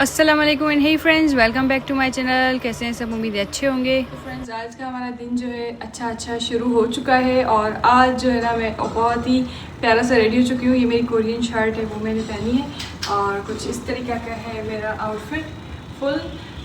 अस्सलाम वालेकुम and hey friends, welcome back to my channel. कैसे हैं सब? उम्मीद है अच्छे होंगे। तो फ्रेंड्स, आज का हमारा दिन जो है अच्छा शुरू हो चुका है और आज जो है ना मैं बहुत ही प्यारा सा रेडी हो चुकी हूँ। ये मेरी कोरियन शर्ट है, वो मैंने पहनी है और कुछ इस तरीके का है मेरा आउटफिट फुल।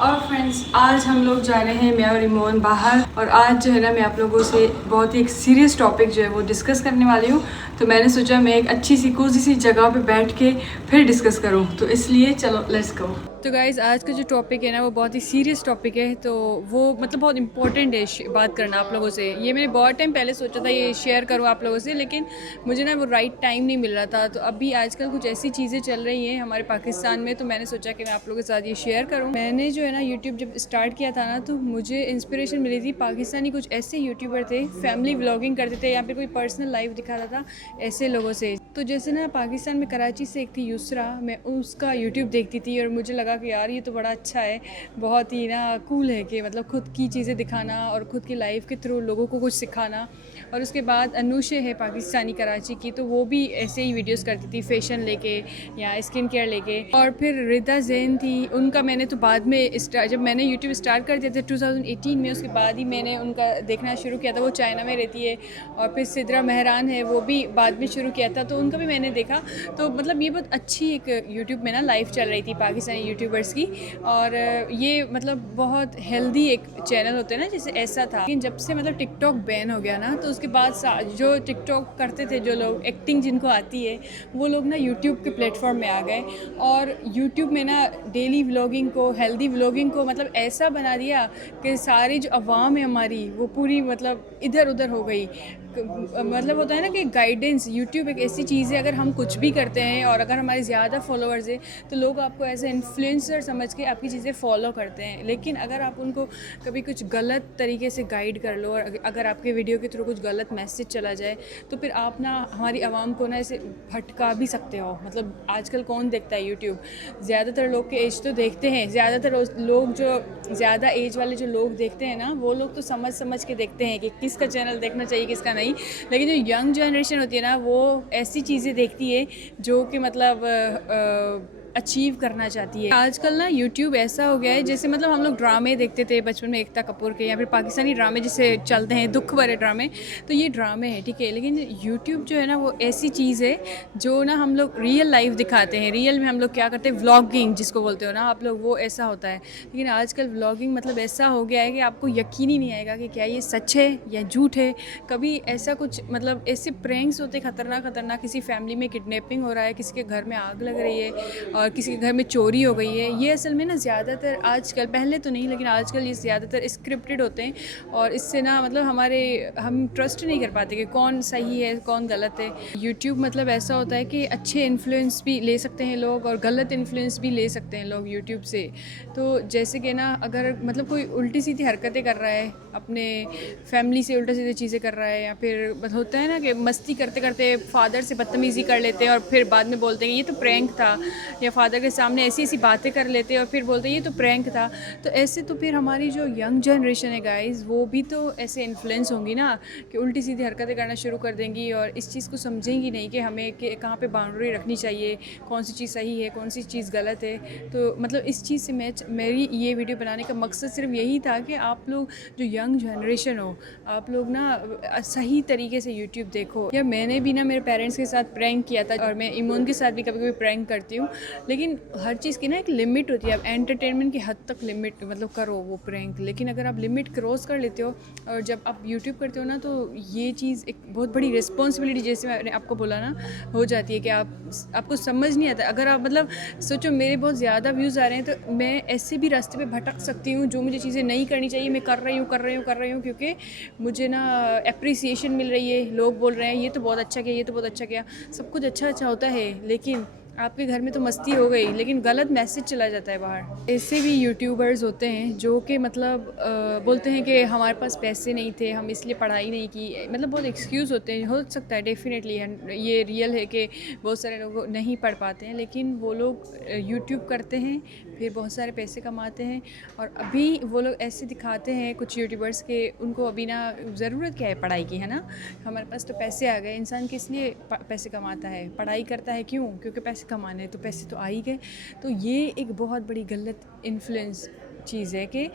और फ्रेंड्स, आज हम लोग जा रहे हैं, मैं और इमोन, बाहर। और आज जो है ना मैं आप लोगों से बहुत ही एक सीरियस टॉपिक जो है वो डिस्कस करने वाली हूँ। तो मैंने सोचा मैं एक अच्छी सी कोजी सी जगह पे बैठ के फिर डिस्कस करूँ, तो इसलिए चलो लेट्स गो। तो गाइज़, आज का जो टॉपिक है ना वो बहुत ही सीरियस टॉपिक है। तो वो मतलब बहुत इंपॉर्टेंट है बात करना आप लोगों से। ये मैंने बहुत टाइम पहले सोचा था ये शेयर करूँ आप लोगों से, लेकिन मुझे ना वो राइट टाइम नहीं मिल रहा था। तो अभी आजकल कुछ ऐसी चीज़ें चल रही हैं हमारे पाकिस्तान में, तो मैंने सोचा कि मैं आप लोगों के साथ ये शेयर करूँ। मैंने जो है ना यूट्यूब जब स्टार्ट किया था ना, तो मुझे इंस्पिरेशन मिली थी, पाकिस्तानी कुछ ऐसे यूट्यूबर थे, फैमिली व्लॉगिंग करते थे या फिर कोई पर्सनल लाइफ दिखाता था ऐसे लोगों से। तो जैसे ना पाकिस्तान में कराची से एक थी युसरा, मैं उसका यूट्यूब देखती थी और मुझे लगा कि यार ये तो बड़ा अच्छा है, बहुत ही ना कूल है कि मतलब खुद की चीज़ें दिखाना और ख़ुद की लाइफ के थ्रू लोगों को कुछ सिखाना। और उसके बाद अनुशे है पाकिस्तानी कराची की, तो वो भी ऐसे ही वीडियोस करती थी, फैशन लेके या स्किन केयर लेके। और फिर रिदा जैन थी, उनका मैंने तो बाद में जब मैंने यूट्यूब स्टार्ट कर दिया था 2018 में, उसके बाद ही मैंने उनका देखना शुरू किया था। वो चाइना में रहती है। और फिर सिद्रा मेहरान है, वो भी बाद में शुरू किया था, तो उनका भी मैंने देखा। तो मतलब ये बहुत अच्छी एक यूट्यूब में ना लाइफ चल रही थी पाकिस्तानी यूट्यूबर्स की। और ये मतलब बहुत हेल्दी एक चैनल होते हैं ना, जैसे ऐसा था। लेकिन जब से मतलब टिकटॉक बैन हो गया ना, तो उसके बाद जो टिकटॉक करते थे जो लोग, एक्टिंग जिनको आती है, वो लोग ना यूट्यूब के प्लेटफॉर्म में आ गए। और यूट्यूब में ना डेली व्लॉगिंग को, हेल्दी व्लॉगिंग को मतलब ऐसा बना दिया कि सारी जो आवाम है हमारी, वो पूरी मतलब इधर उधर हो गई। मतलब होता है ना कि गाइडेंस, यूट्यूब एक ऐसी चीज़ है, अगर हम कुछ भी करते हैं और अगर हमारे ज़्यादा फॉलोअर्स हैं, तो लोग आपको एज ए इन्फ्लुएंसर समझ के आपकी चीज़ें फॉलो करते हैं। लेकिन अगर आप उनको कभी कुछ गलत तरीके से गाइड कर लो और अगर आपके वीडियो के थ्रू कुछ गलत मैसेज चला जाए, तो फिर आप ना हमारी आवाम को ना ऐसे भटका भी सकते हो। मतलब आजकल कौन देखता है यूट्यूब? ज़्यादातर लोग के एज तो देखते हैं, ज़्यादातर लोग जो ज़्यादा एज वाले जो लोग देखते हैं ना, वो लोग तो समझ के देखते हैं कि किसका चैनल देखना चाहिए किसका नहीं। लेकिन जो यंग जनरेशन होती है ना, वो ऐसी चीज़ें देखती है जो कि मतलब अचीव करना चाहती है। आजकल ना यूट्यूब ऐसा हो गया है जैसे मतलब हम लोग ड्रामे देखते थे बचपन में, एकता कपूर के या फिर पाकिस्तानी ड्रामे जैसे चलते हैं, दुख भरे ड्रामे, तो ये ड्रामे हैं, ठीक है। लेकिन यूट्यूब जो है ना वो ऐसी चीज़ है जो ना हम लोग रियल लाइफ दिखाते हैं। रियल में हम लोग क्या करते हैं, व्लॉगिंग जिसको बोलते हो ना आप लोग, वो ऐसा होता है। लेकिन आजकल व्लॉगिंग मतलब ऐसा हो गया है कि आपको यकीन ही नहीं आएगा कि क्या ये सच है या झूठ है। कभी ऐसा कुछ मतलब ऐसे प्रैंक्स होते खतरनाक, किसी फैमिली में किडनैपिंग हो रहा है, किसी के घर में आग लग रही है और किसी के घर में चोरी हो गई है। ये असल में ना ज़्यादातर आजकल, पहले तो नहीं लेकिन आजकल ये ज़्यादातर स्क्रिप्टेड होते हैं। और इससे ना मतलब हम ट्रस्ट नहीं कर पाते कि कौन सही है कौन गलत है। यूट्यूब मतलब ऐसा होता है कि अच्छे इन्फ्लुएंस भी ले सकते हैं लोग और गलत इन्फ्लुएंस भी ले सकते हैं लोग यूट्यूब से। तो जैसे कि ना अगर मतलब कोई उल्टी सीधी हरकतें कर रहा है, अपने फैमिली से उल्टा सीधी चीज़ें कर रहा है, या फिर होता है ना कि मस्ती करते करते फादर से बदतमीज़ी कर लेते हैं और फिर बाद में बोलते हैं ये तो प्रैंक था, या फादर के सामने ऐसी ऐसी बातें कर लेते हैं और फिर बोलते हैं ये तो प्रैंक था। तो ऐसे तो फिर हमारी जो यंग जनरेशन है गाइस, वो भी तो ऐसे इन्फ्लुएंस होंगी ना कि उल्टी सीधी हरकतें करना शुरू कर देंगी और इस चीज़ को समझेंगी नहीं कि हमें कहाँ पे बाउंड्री रखनी चाहिए, कौन सी चीज़ सही है कौन सी चीज़ गलत है। तो मतलब इस चीज़ से मेरी ये वीडियो बनाने का मकसद सिर्फ यही था कि आप लोग जो यंग जनरेशन हो, आप लोग ना सही तरीके से यूट्यूब देखो। या मैंने भी ना मेरे पेरेंट्स के साथ प्रैंक किया था और मैं इमोन के साथ भी कभी कभी प्रैंक करती हूँ। लेकिन हर चीज़ की ना एक लिमिट होती है। आप एंटरटेनमेंट की हद तक लिमिट मतलब करो वो प्रैंक, लेकिन अगर आप लिमिट क्रॉस कर लेते हो और जब आप यूट्यूब करते हो ना, तो ये चीज़ एक बहुत बड़ी रिस्पॉन्सिबिलिटी, जैसे मैंने आपको बोला ना, हो जाती है कि आपको समझ नहीं आता। अगर आप मतलब सोचो मेरे बहुत ज़्यादा व्यूज़ आ रहे हैं, तो मैं ऐसे भी रास्ते पे भटक सकती हूँ, जो मुझे चीज़ें नहीं करनी चाहिए मैं कर रही हूँ क्योंकि मुझे ना अप्रिसिएशन मिल रही है, लोग बोल रहे हैं ये तो बहुत अच्छा किया, ये तो बहुत अच्छा किया। सब कुछ अच्छा होता है, लेकिन आपके घर में तो मस्ती हो गई लेकिन गलत मैसेज चला जाता है बाहर। ऐसे भी यूट्यूबर्स होते हैं जो कि मतलब बोलते हैं कि हमारे पास पैसे नहीं थे, हम इसलिए पढ़ाई नहीं की। मतलब बहुत एक्सक्यूज़ होते हैं, हो सकता है डेफिनेटली ये रियल है कि बहुत सारे लोग नहीं पढ़ पाते हैं, लेकिन वो लोग यूट्यूब करते हैं, फिर बहुत सारे पैसे कमाते हैं। और अभी वो लोग ऐसे दिखाते हैं कुछ यूट्यूबर्स के, उनको अभी ना ज़रूरत क्या है पढ़ाई की, है ना। हमारे पास तो पैसे आ गए। इंसान किस लिए पैसे कमाता है, पढ़ाई करता है क्यों? क्योंकि पैसे कमाने हैं तो पैसे तो आ ही गए। तो ये एक बहुत बड़ी गलत इन्फ्लुएंस चीज़ है कि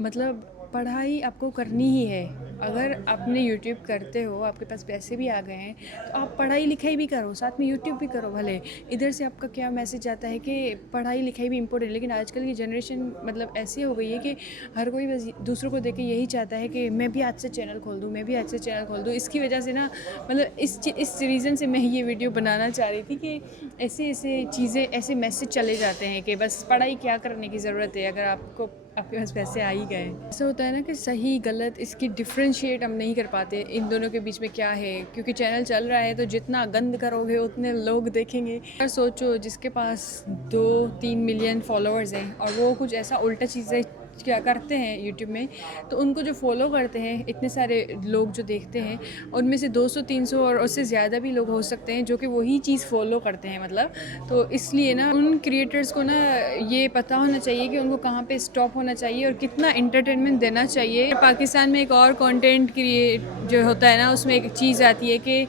मतलब पढ़ाई आपको करनी ही है। अगर आपने यूट्यूब करते हो, आपके पास पैसे भी आ गए हैं, तो आप पढ़ाई लिखाई भी करो, साथ में यूट्यूब भी करो भले। इधर से आपका क्या मैसेज आता है कि पढ़ाई लिखाई भी इम्पोर्टेंट है, लेकिन आजकल की जनरेशन मतलब ऐसी हो गई है कि हर कोई बस दूसरों को देख के यही चाहता है कि मैं भी आज से चैनल खोल दूँ, मैं भी आज से चैनल खोल दूँ। इसकी वजह से ना मतलब इस रीज़न से मैं ये वीडियो बनाना चाह रही थी कि ऐसे ऐसे चीज़ें, ऐसे मैसेज चले जाते हैं कि बस पढ़ाई क्या करने की ज़रूरत है अगर आपके पास पैसे आ ही गए। ऐसा होता है ना कि सही गलत इसकी डिफ्रेंशिएट हम नहीं कर पाते इन दोनों के बीच में क्या है, क्योंकि चैनल चल रहा है तो जितना गंद करोगे उतने लोग देखेंगे। अगर सोचो जिसके पास 2-3 मिलियन फॉलोअर्स हैं और वो कुछ ऐसा उल्टा चीज़ें क्या करते हैं यूट्यूब में, तो उनको जो फॉलो करते हैं इतने सारे लोग जो देखते हैं, उनमें से 200-300 और उससे ज़्यादा भी लोग हो सकते हैं जो कि वही चीज़ फॉलो करते हैं मतलब। तो इसलिए ना उन क्रिएटर्स को ना ये पता होना चाहिए कि उनको कहाँ पे स्टॉप होना चाहिए और कितना एंटरटेनमेंट देना चाहिए। पाकिस्तान में एक और कंटेंट क्रिएट जो होता है ना, उसमें एक चीज़ आती है कि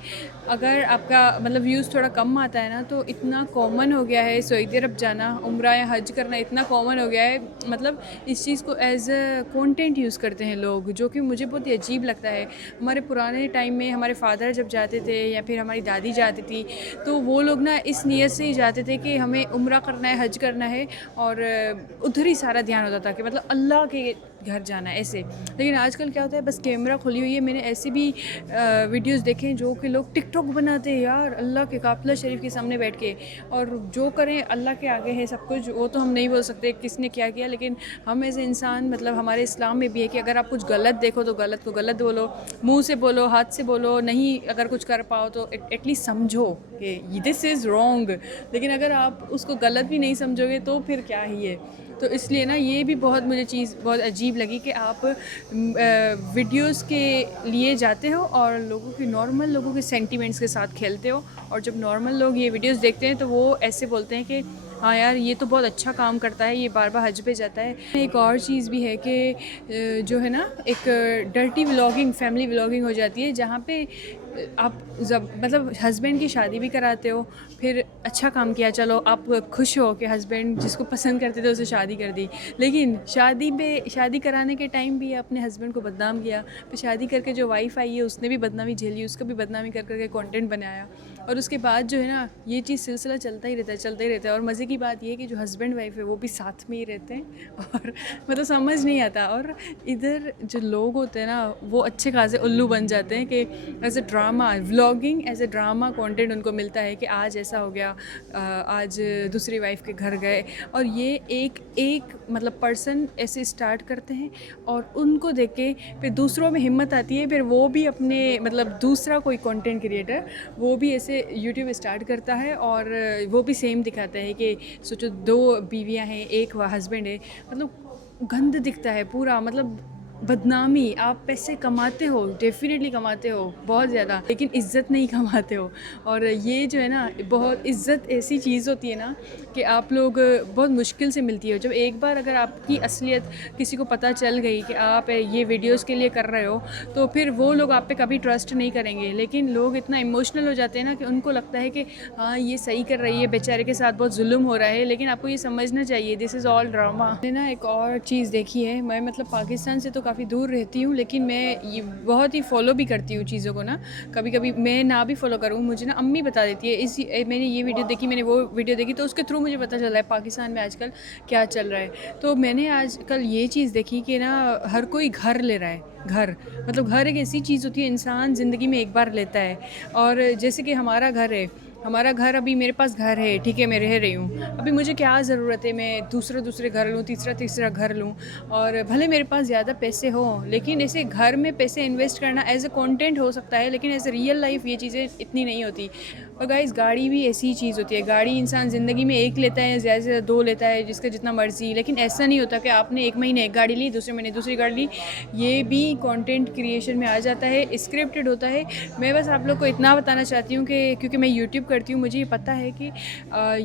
अगर आपका मतलब व्यूज़ थोड़ा कम आता है ना, तो इतना कॉमन हो गया है सऊदी अरब जाना, उम्रा या हज करना इतना कॉमन हो गया है, मतलब इस चीज़ को एज अ कंटेंट यूज़ करते हैं लोग, जो कि मुझे बहुत ही अजीब लगता है। हमारे पुराने टाइम में हमारे फादर जब जाते थे या फिर हमारी दादी जाती थी, तो वो लोग ना इस नीयत से ही जाते थे कि हमें उम्रा करना है, हज करना है, और उधर ही सारा ध्यान होता था कि मतलब अल्लाह के घर जाना है ऐसे। लेकिन आजकल क्या होता है, बस कैमरा खुली हुई है। मैंने ऐसे भी वीडियोस देखे हैं जो कि लोग टिकटॉक बनाते हैं यार अल्लाह के काफिला शरीफ के सामने बैठ के, और जो करें अल्लाह के आगे है सब कुछ। वो तो हम नहीं बोल सकते किसने क्या किया, लेकिन हम एज इंसान मतलब हमारे इस्लाम में भी है कि अगर आप कुछ गलत देखो तो गलत को गलत बोलो, मुंह से बोलो, हाथ से बोलो, नहीं अगर कुछ कर पाओ तो एटलीस्ट समझो कि दिस इज़ रॉन्ग। लेकिन अगर आप उसको गलत भी नहीं समझोगे तो फिर क्या ही है। तो इसलिए ना ये भी बहुत मुझे चीज़ बहुत अजीब लगी कि आप वीडियोस के लिए जाते हो और लोगों के नॉर्मल लोगों के सेंटिमेंट्स के साथ खेलते हो, और जब नॉर्मल लोग ये वीडियोस देखते हैं तो वो ऐसे बोलते हैं कि हाँ यार ये तो बहुत अच्छा काम करता है, ये बार बार हज पे जाता है। एक और चीज़ भी है कि जो है ना एक डर्टी व्लॉगिंग, फैमिली व्लॉगिंग हो जाती है, जहाँ पे आप जब मतलब हस्बैंड की शादी भी कराते हो, फिर अच्छा काम किया, चलो आप खुश हो कि हस्बैंड जिसको पसंद करते थे उसे शादी कर दी, लेकिन शादी कराने के टाइम भी अपने हस्बैंड को बदनाम किया, फिर शादी करके जो वाइफ आई है उसने भी बदनामी झेली, उसको भी बदनामी कर करके कंटेंट बनाया, और उसके बाद जो है ना ये चीज़ सिलसिला चलता ही रहता है। और मज़े की बात ये है कि जो हस्बैंड वाइफ है वो भी साथ में ही रहते हैं, और मतलब समझ नहीं आता। और इधर जो लोग होते हैं ना वो अच्छे खासे उल्लू बन जाते हैं कि as a drama vlogging, as a drama content उनको मिलता है कि आज ऐसा हो गया, आज दूसरी वाइफ के घर गए, और ये एक मतलब पर्सन ऐसे स्टार्ट करते हैं और उनको देख के फिर दूसरों में हिम्मत आती है, फिर वो भी अपने मतलब दूसरा कोई कंटेंट क्रिएटर वो भी ऐसे यूट्यूब स्टार्ट करता है, और वो भी सेम दिखाता है कि सोचो 2 बीवियां हैं, एक हस्बैंड है, मतलब गंद दिखता है पूरा, मतलब बदनामी। आप पैसे कमाते हो, डेफिनेटली कमाते हो बहुत ज़्यादा, लेकिन इज़्ज़त नहीं कमाते हो। और ये जो है ना बहुत इज़्ज़त ऐसी चीज़ होती है ना कि आप लोग बहुत मुश्किल से मिलती है। जब एक बार अगर आपकी असलियत किसी को पता चल गई कि आप ये वीडियोस के लिए कर रहे हो, तो फिर वो लोग आप पे कभी ट्रस्ट नहीं करेंगे। लेकिन लोग इतना इमोशनल हो जाते हैं ना कि उनको लगता है कि हाँ ये सही कर रही है, बेचारे के साथ बहुत जुल्म हो रहा है, लेकिन आपको ये समझना चाहिए दिस इज़ ऑल ड्रामा। मैंने ना एक और चीज़ देखी है, मैं मतलब पाकिस्तान से तो काफ़ी दूर रहती हूँ, लेकिन मैं ये बहुत ही फॉलो भी करती हूँ चीज़ों को ना। कभी कभी मैं ना भी फॉलो करूँ, मुझे ना अम्मी बता देती है, मैंने ये वीडियो देखी, मैंने वो वीडियो देखी, तो उसके थ्रू मुझे पता चला है पाकिस्तान में आजकल क्या चल रहा है। तो मैंने आजकल ये चीज़ देखी कि ना हर कोई घर ले रहा है। घर मतलब घर एक ऐसी चीज़ होती है इंसान ज़िंदगी में एक बार लेता है, और जैसे कि हमारा घर है, हमारा घर, अभी मेरे पास घर है, ठीक है, मैं रह रही हूँ, अभी मुझे क्या ज़रूरत है मैं दूसरे घर लूँ, तीसरा घर लूँ, और भले मेरे पास ज़्यादा पैसे हों, लेकिन ऐसे घर में पैसे इन्वेस्ट करना एज ए कंटेंट हो सकता है, लेकिन एज ए रियल लाइफ ये चीज़ें इतनी नहीं होती। और गाइस गाड़ी भी ऐसी चीज़ होती है, गाड़ी इंसान ज़िंदगी में एक लेता है, ज़्यादा से ज़्यादा 2 लेता है, जिसका जितना मर्जी, लेकिन ऐसा नहीं होता कि आपने एक महीने एक गाड़ी ली, दूसरे महीने दूसरी गाड़ी ली। ये भी कंटेंट क्रिएशन में आ जाता है, स्क्रिप्टेड होता है। मैं बस आप लोग को इतना बताना चाहती हूँ कि क्योंकि मैं यूट्यूब करती हूँ, मुझे ये पता है कि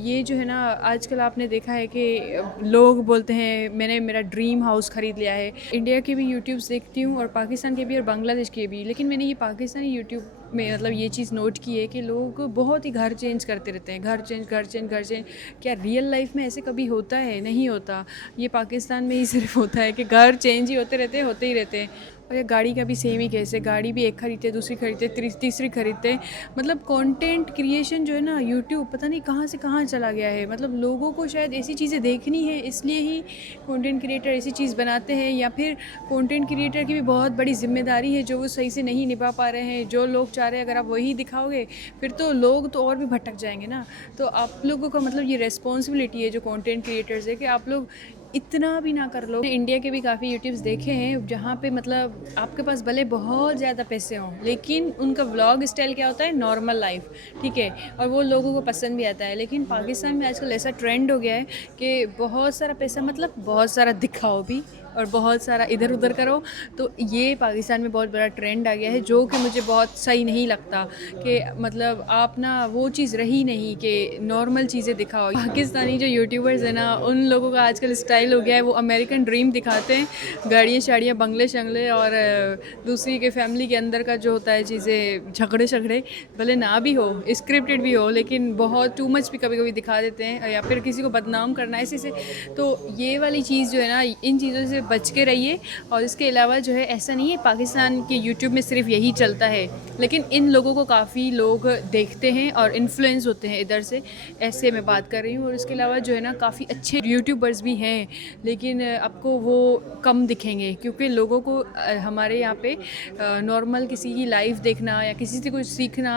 ये जो है ना आजकल आपने देखा है कि लोग बोलते हैं मैंने मेरा ड्रीम हाउस ख़रीद लिया है। इंडिया के भी यूट्यूब्स देखती हूँ और पाकिस्तान के भी और बांग्लादेश के भी, लेकिन मैंने ये पाकिस्तानी यूट्यूब में मतलब ये चीज़ नोट की है कि लोग बहुत ही घर चेंज करते रहते हैं, घर चेंज घर चेंज घर चेंज। क्या रियल लाइफ में ऐसे कभी होता है? नहीं होता। ये पाकिस्तान में ही सिर्फ होता है कि घर चेंज ही होते ही रहते हैं। और ये गाड़ी का भी सेम ही केस है, गाड़ी भी एक खरीदते दूसरी खरीदते तीसरी खरीदते। मतलब कंटेंट क्रिएशन जो है ना, यूट्यूब पता नहीं कहाँ से कहाँ चला गया है। मतलब लोगों को शायद ऐसी चीज़ें देखनी है, इसलिए ही कंटेंट क्रिएटर ऐसी चीज़ बनाते हैं, या फिर कंटेंट क्रिएटर की भी बहुत बड़ी जिम्मेदारी है जो वो सही से नहीं निभा पा रहे हैं। जो लोग चाह रहे हैं अगर आप वही दिखाओगे फिर तो लोग तो और भी भटक जाएंगे ना। तो आप लोगों का मतलब ये रेस्पॉन्सिबिलिटी है जो कंटेंट क्रिएटर्स है कि आप लोग इतना भी ना कर लो। इंडिया के भी काफ़ी यूट्यूब्स देखे हैं जहाँ पे मतलब आपके पास भले बहुत ज़्यादा पैसे हों, लेकिन उनका व्लॉग स्टाइल क्या होता है, नॉर्मल लाइफ, ठीक है, और वो लोगों को पसंद भी आता है। लेकिन पाकिस्तान में आजकल ऐसा ट्रेंड हो गया है कि बहुत सारा पैसा, मतलब बहुत सारा दिखाओ भी और बहुत सारा इधर उधर करो। तो ये पाकिस्तान में बहुत बड़ा ट्रेंड आ गया है जो कि मुझे बहुत सही नहीं लगता। कि मतलब आप ना वो चीज़ रही नहीं कि नॉर्मल चीज़ें दिखाओ। पाकिस्तानी जो यूट्यूबर्स हैं ना, उन लोगों का आजकल स्टाइल हो गया है, वो अमेरिकन ड्रीम दिखाते हैं, गाड़ियाँ शाड़ियाँ बंगले शंगले, और दूसरी के फैमिली के अंदर का जो होता है चीज़ें, झगड़े शगड़े भले ना भी हो, स्क्रिप्टेड भी हो, लेकिन बहुत टू मच भी कभी कभी दिखा देते हैं, या फिर किसी को बदनाम करना ऐसे से। तो ये वाली चीज़ जो है ना, इन चीज़ों से बच के रहिए। और इसके अलावा जो है, ऐसा नहीं है पाकिस्तान के यूट्यूब में सिर्फ यही चलता है, लेकिन इन लोगों को काफ़ी लोग देखते हैं और इन्फ्लुएंस होते हैं इधर से, ऐसे मैं बात कर रही हूँ। और इसके अलावा जो है ना, काफ़ी अच्छे यूट्यूबर्स भी हैं, लेकिन आपको वो कम दिखेंगे क्योंकि लोगों को हमारे यहाँ पे नॉर्मल किसी की लाइव देखना या किसी से कुछ सीखना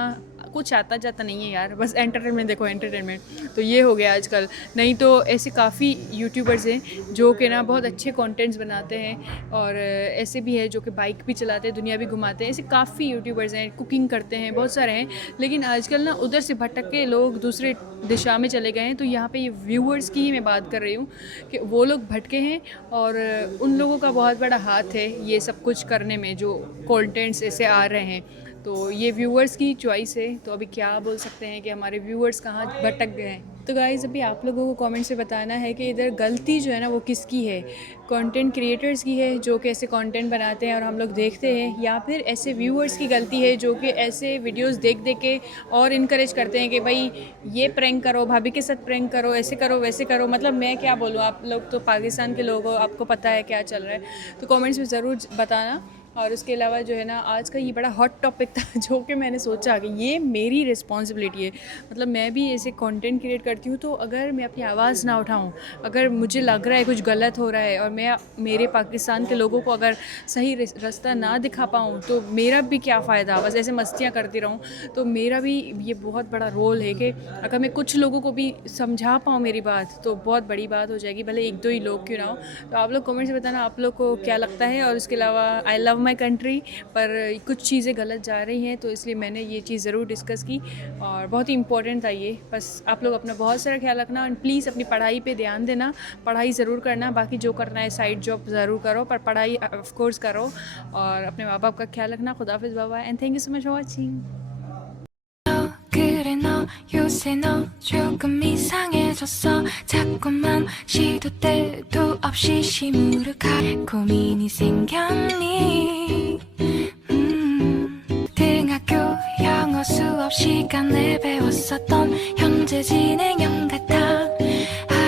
कुछ आता जाता नहीं है यार, बस एंटरटेनमेंट देखो, एंटरटेनमेंट। तो ये हो गया आजकल। नहीं तो ऐसे काफ़ी यूट्यूबर्स हैं जो कि ना बहुत अच्छे कंटेंट्स बनाते हैं, और ऐसे भी है जो कि बाइक भी चलाते हैं, दुनिया भी घुमाते हैं। ऐसे काफ़ी यूट्यूबर्स हैं, कुकिंग करते हैं, बहुत सारे हैं। लेकिन आजकल ना उधर से भटक के लोग दूसरे दिशा में चले गए हैं। तो यहाँ पे ये व्यूअर्स की ही मैं बात कर रही हूँ कि वो लोग भटके हैं, और उन लोगों का बहुत बड़ा हाथ है ये सब कुछ करने में, जो कंटेंट्स ऐसे आ रहे हैं। तो ये व्यूअर्स की चॉइस है। तो अभी क्या बोल सकते हैं कि हमारे व्यूअर्स कहाँ भटक गए हैं। तो गाइज़, अभी आप लोगों को कमेंट से बताना है कि इधर गलती जो है ना वो किसकी है, कंटेंट क्रिएटर्स की है जो कि ऐसे कंटेंट बनाते हैं और हम लोग देखते हैं, या फिर ऐसे व्यूअर्स की गलती है जो कि ऐसे वीडियोस देख देख के और इनकरेज करते हैं कि भाई ये प्रैंक करो, भाभी के साथ प्रैंक करो, ऐसे करो वैसे करो। मतलब मैं क्या बोलूँ, आप लोग तो पाकिस्तान के लोग हो, आपको पता है क्या चल रहा है। तो कमेंट्स में ज़रूर बताना। और उसके अलावा जो है ना, आज का ये बड़ा हॉट टॉपिक था जो कि मैंने सोचा कि ये मेरी रिस्पॉन्सिबिलिटी है। मतलब मैं भी ऐसे कंटेंट क्रिएट करती हूँ, तो अगर मैं अपनी आवाज़ ना उठाऊँ, अगर मुझे लग रहा है कुछ गलत हो रहा है, और मैं मेरे पाकिस्तान के लोगों को अगर सही रास्ता ना दिखा पाऊँ, तो मेरा भी क्या फ़ायदा, बस ऐसे मस्तियाँ करती रहूँ। तो मेरा भी ये बहुत बड़ा रोल है कि अगर मैं कुछ लोगों को भी समझा पाऊँ मेरी बात, तो बहुत बड़ी बात हो जाएगी, भले एक दो ही लोग क्यों ना हो। तो आप लोग कमेंट से बताना आप लोग को क्या लगता है। और उसके अलावा आई लव माई कंट्री, पर कुछ चीज़ें गलत जा रही हैं, तो इसलिए मैंने ये चीज़ ज़रूर डिस्कस की, और बहुत ही इंपॉर्टेंट था ये। बस आप लोग अपना बहुत सारा ख्याल रखना, और प्लीज़ अपनी पढ़ाई पे ध्यान देना, पढ़ाई ज़रूर करना। बाकी जो करना है साइड जॉब ज़रूर करो, पर पढ़ाई ऑफ कोर्स करो, और अपने माँ बाप का ख्याल रखना। खुदाफिज़, bye bye, and thank you so much for watching. 그래 너 요새 너 조금 이상해졌어 자꾸만 시도 때도 없이 시무룩할 고민이 생겼니 등학교 영어 수업 시간에 배웠었던 현재 진행형 같은